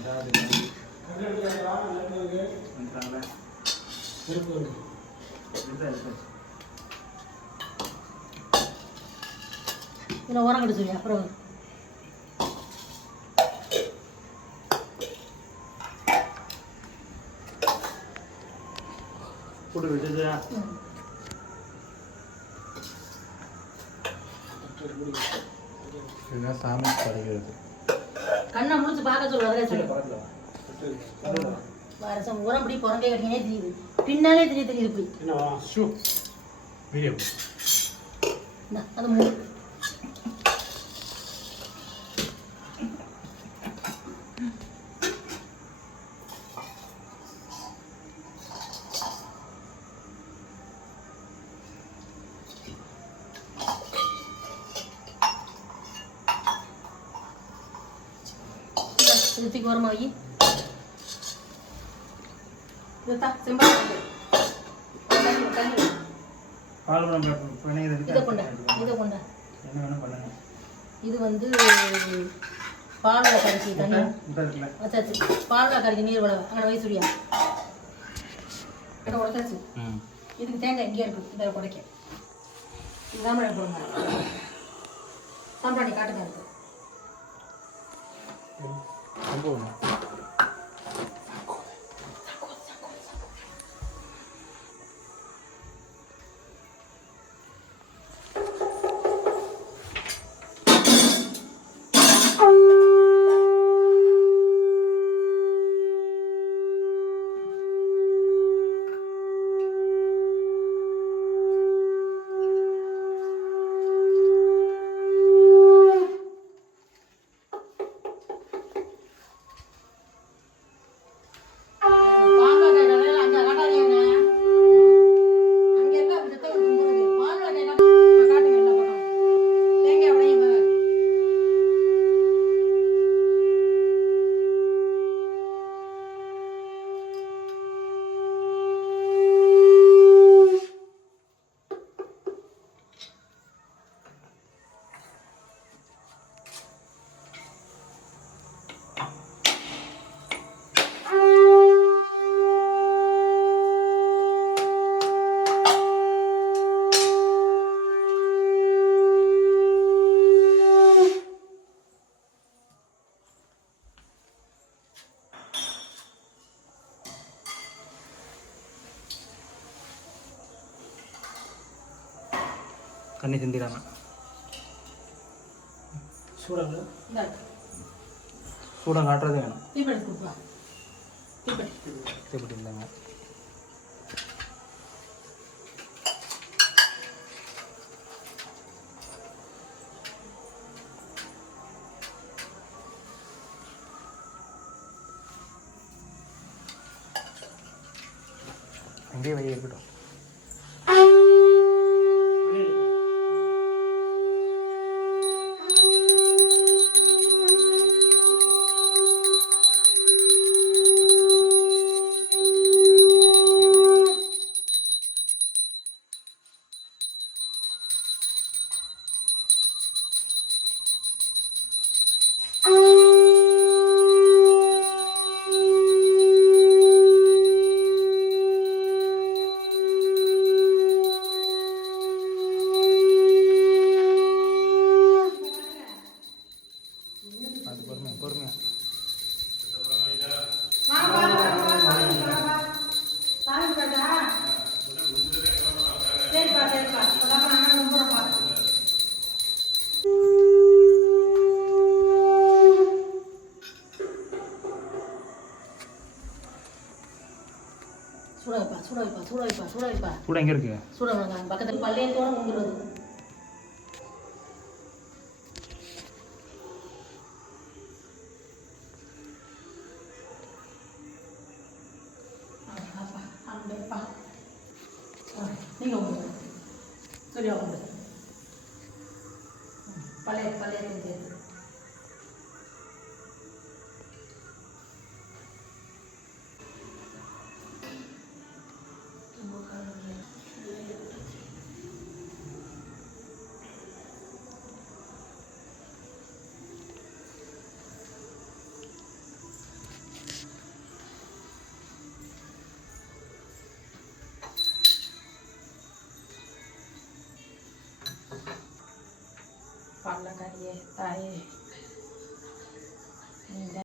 வந்துட்டாங்களே எடுத்தா எடுத்தாச்சு இதில் உரம் கட்டு சொல்லி அப்புறம் போட்டு விட்டுச்சா ம். இதுதான் சாமி படைக்கிறது முடிச்சு பார்க்க சொல்லு அதில் சொல்லு. வருஷம் உரம் இப்படி பிறந்தே கட்டினே தெரியுது. பின்னாலே தெரிய தெரியுது இப்படி அது மூணு இது தூக்கி ஓரமா வை இதை கொண்டா இதை கொண்டா என்ன வேணும் பண்ணுங்க இது வந்து பாலில் கரைச்சி தண்ணி வச்சாச்சு பாலில் கரைச்சி நீர் வளவு அங்கே வை சூர்யா இதை உடச்சாச்சு இதுக்கு தேங்காய் இங்கே இருக்கு இதை உடைக்க இது சாம்பிராணி போடுங்க சாம்பிராணி காட்டுங்க இருக்கு ரொம்ப தண்ணி சிந்திடாம. சூடாங்க இந்தா. இருக்கு. சூடம் காட்டுறது வேணும். தீப்பெட்டி இல்லைங்க. அங்கேயே வை இருக்கட்டும். சூட வைப்பா சூட வைப்பா சூட வைப்பா சூட வைப்பா சூடம் எங்கே இருக்கு சூட வைங்க பக்கத்தில் பள்ளியத்தோட முந்துறது நீங்க உங்க சரியா பழைய பழைய சேர்த்து para la calle.